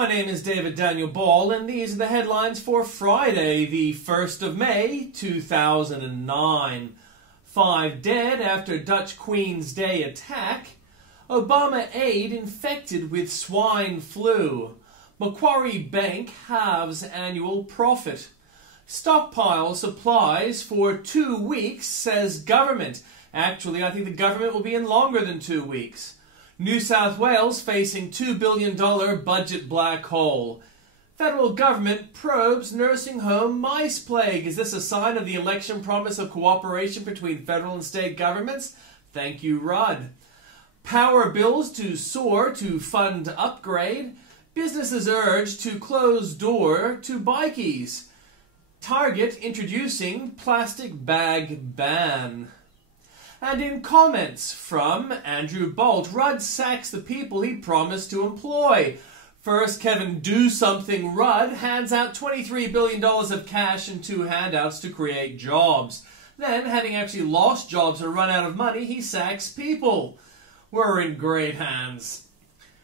My name is David Daniel Ball, and these are the headlines for Friday, the 1st of May, 2009. 5 dead after Dutch Queen's Day attack. Obama aide infected with swine flu. Macquarie Bank halves annual profit. Stockpile supplies for 2 weeks, says government. Actually, I think the government will be in longer than 2 weeks. New South Wales facing $2 billion budget black hole. Federal government probes nursing home mice plague. Is this a sign of the election promise of cooperation between federal and state governments? Thank you, Rudd. Power bills to soar to fund upgrade. Businesses urged to close door to bikies. Target introducing plastic bag ban. And in comments from Andrew Bolt, Rudd sacks the people he promised to employ. First, Kevin Do-Something Rudd hands out $23 billion of cash and 2 handouts to create jobs. Then, having actually lost jobs or run out of money, he sacks people. We're in great hands.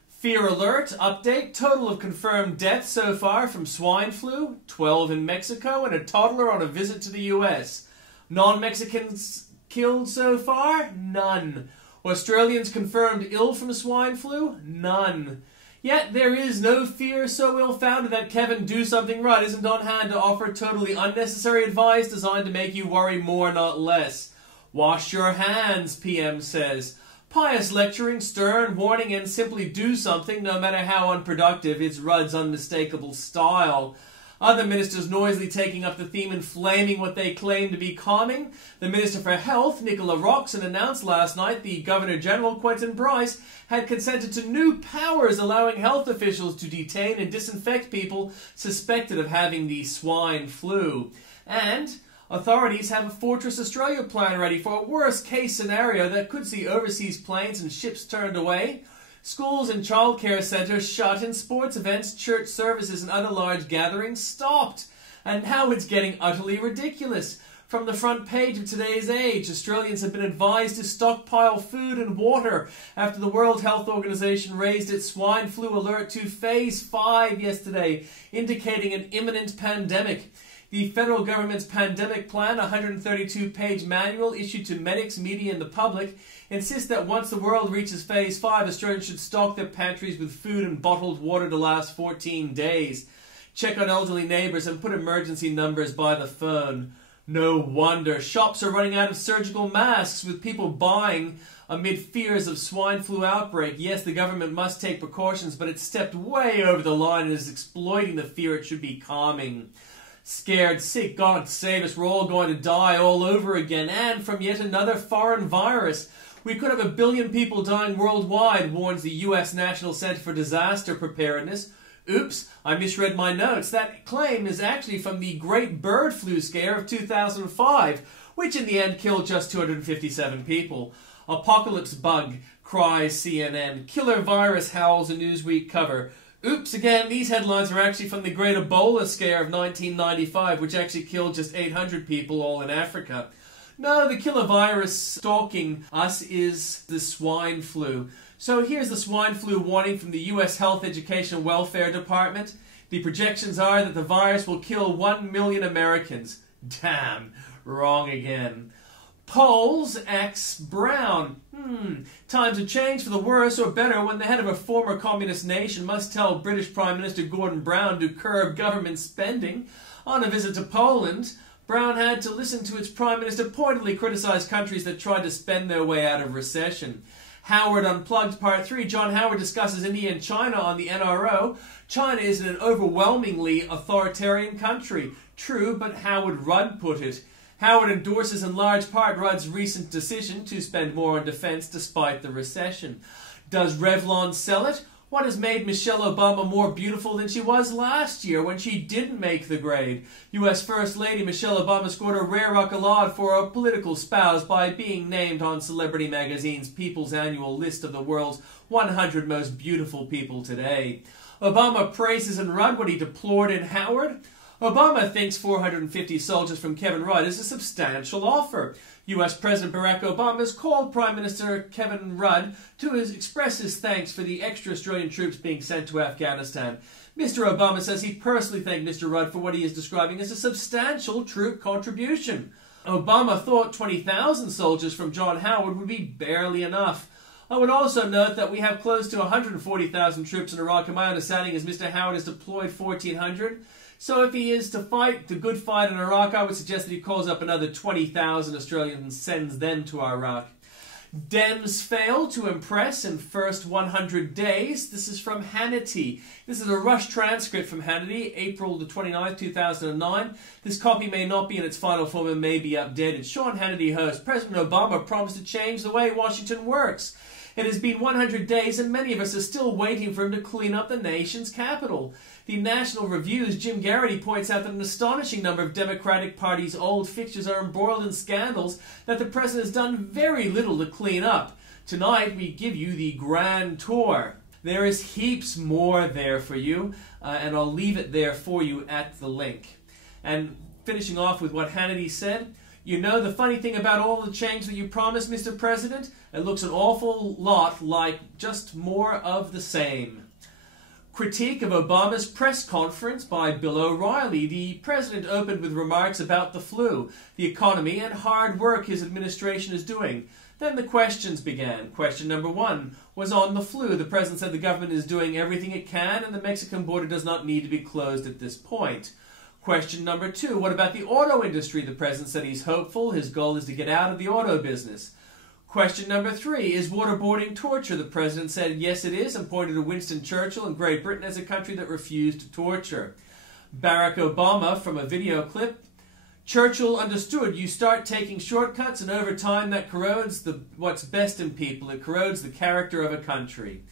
Fear alert, update, total of confirmed deaths so far from swine flu, 12 in Mexico, and a toddler on a visit to the US. Non-Mexicans killed so far? None. Australians confirmed ill from swine flu? None. Yet there is no fear so ill-founded that Kevin Do-Something Rudd isn't on hand to offer totally unnecessary advice designed to make you worry more, not less. Wash your hands, PM says. Pious lecturing, stern warning, and simply do something, no matter how unproductive, it's Rudd's unmistakable style. Other ministers noisily taking up the theme and flaming what they claim to be calming. The Minister for Health, Nicola Roxon, announced last night the Governor-General, Quentin Bryce, had consented to new powers allowing health officials to detain and disinfect people suspected of having the swine flu. And authorities have a Fortress Australia plan ready for a worst-case scenario that could see overseas planes and ships turned away. Schools and childcare centres shut, and sports events, church services and other large gatherings stopped. And now it's getting utterly ridiculous. From the front page of today's Age, Australians have been advised to stockpile food and water after the World Health Organization raised its swine flu alert to Phase 5 yesterday, indicating an imminent pandemic. The federal government's pandemic plan, a 132-page manual issued to medics, media and the public, insists that once the world reaches Phase 5, Australians should stock their pantries with food and bottled water to last 14 days. Check on elderly neighbours and put emergency numbers by the phone. No wonder. Shops are running out of surgical masks, with people buying amid fears of swine flu outbreak. Yes, the government must take precautions, but it's stepped way over the line and is exploiting the fear it should be calming. Scared, sick, God save us, we're all going to die all over again, and from yet another foreign virus. We could have 1 billion people dying worldwide, warns the US National Center for Disaster Preparedness. Oops, I misread my notes. That claim is actually from the Great Bird Flu Scare of 2005, which in the end killed just 257 people. Apocalypse bug, cries CNN. Killer virus, howls a Newsweek cover. Oops, again, these headlines are actually from the Great Ebola Scare of 1995, which actually killed just 800 people, all in Africa. No, the killer virus stalking us is the swine flu. So here's the swine flu warning from the US Health Education Welfare Department. The projections are that the virus will kill 1 million Americans. Damn, wrong again. Polls X Brown. Times have changed for the worse or better when the head of a former communist nation must tell British Prime Minister Gordon Brown to curb government spending. On a visit to Poland, Brown had to listen to its Prime Minister pointedly criticize countries that tried to spend their way out of recession. Howard Unplugged Part 3. John Howard discusses India and China on the NRO. China is an overwhelmingly authoritarian country. True, but how would Rudd put it? Howard endorses in large part Rudd's recent decision to spend more on defense despite the recession. Does Revlon sell it? What has made Michelle Obama more beautiful than she was last year when she didn't make the grade? U.S. First Lady Michelle Obama scored a rare accolade for a political spouse by being named on Celebrity Magazine's People's Annual List of the world's 100 most beautiful people today. Obama praises in Rudd what he deplored in Howard. Obama thinks 450 soldiers from Kevin Rudd is a substantial offer. US President Barack Obama has called Prime Minister Kevin Rudd to express his thanks for the extra Australian troops being sent to Afghanistan. Mr. Obama says he personally thanked Mr. Rudd for what he is describing as a substantial troop contribution. Obama thought 20,000 soldiers from John Howard would be barely enough. I would also note that we have close to 140,000 troops in Iraq, and my understanding is Mr. Howard has deployed 1,400. So if he is to fight the good fight in Iraq, I would suggest that he calls up another 20,000 Australians and sends them to Iraq. Dems fail to impress in first 100 days. This is from Hannity. This is a rush transcript from Hannity, April the 29th, 2009. This copy may not be in its final form and may be updated. Sean Hannity host. President Obama promised to change the way Washington works. It has been 100 days and many of us are still waiting for him to clean up the nation's capital. The National Review's Jim Garrity points out that an astonishing number of Democratic Party's old fixtures are embroiled in scandals that the president has done very little to clean up. Tonight we give you the grand tour. There is heaps more there for you, and I'll leave it there for you at the link. And finishing off with what Hannity said, you know the funny thing about all the change that you promised, Mr. President? It looks an awful lot like just more of the same. Critique of Obama's press conference by Bill O'Reilly. The president opened with remarks about the flu, the economy, and hard work his administration is doing. Then the questions began. Question number 1 was on the flu. The president said the government is doing everything it can and the Mexican border does not need to be closed at this point. Question number 2, what about the auto industry? The president said he's hopeful. His goal is to get out of the auto business. Question number 3, is waterboarding torture? The president said yes it is and pointed to Winston Churchill and Great Britain as a country that refused to torture. Barack Obama from a video clip. Churchill understood you start taking shortcuts and over time that corrodes what's best in people. It corrodes the character of a country.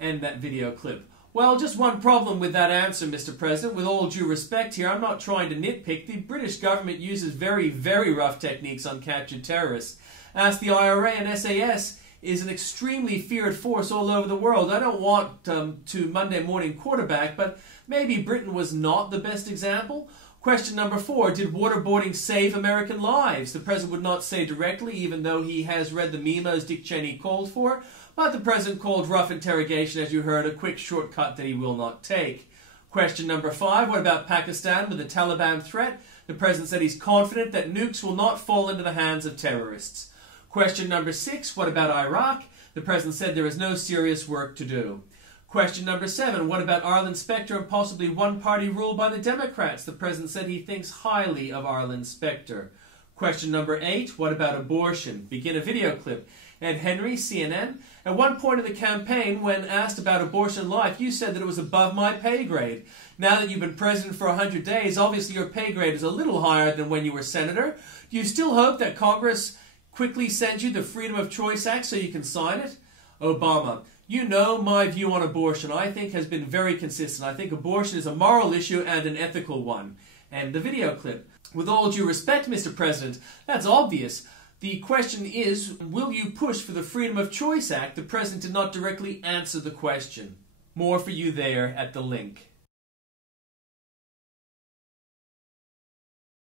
End that video clip. Well, just one problem with that answer, Mr. President. With all due respect here, I'm not trying to nitpick. The British government uses very, very rough techniques on captured terrorists. As the IRA and SAS is an extremely feared force all over the world. I don't want to Monday morning quarterback, but maybe Britain was not the best example. Question number 4, did waterboarding save American lives? The president would not say directly, even though he has read the memos Dick Cheney called for, but the president called rough interrogation, as you heard, a quick shortcut that he will not take. Question number 5, what about Pakistan with the Taliban threat? The president said he's confident that nukes will not fall into the hands of terrorists. Question number 6, what about Iraq? The president said there is no serious work to do. Question number 7, what about Arlen Specter and possibly one-party rule by the Democrats? The president said he thinks highly of Arlen Specter. Question number 8, what about abortion? Begin a video clip. Ed Henry, CNN. At one point in the campaign, when asked about abortion life, you said that it was above my pay grade. Now that you've been president for 100 days, obviously your pay grade is a little higher than when you were senator. Do you still hope that Congress quickly sends you the Freedom of Choice Act so you can sign it? Obama, you know my view on abortion, I think, has been very consistent. I think abortion is a moral issue and an ethical one. And the video clip. With all due respect, Mr. President, that's obvious. The question is, will you push for the Freedom of Choice Act? The president did not directly answer the question. More for you there at the link.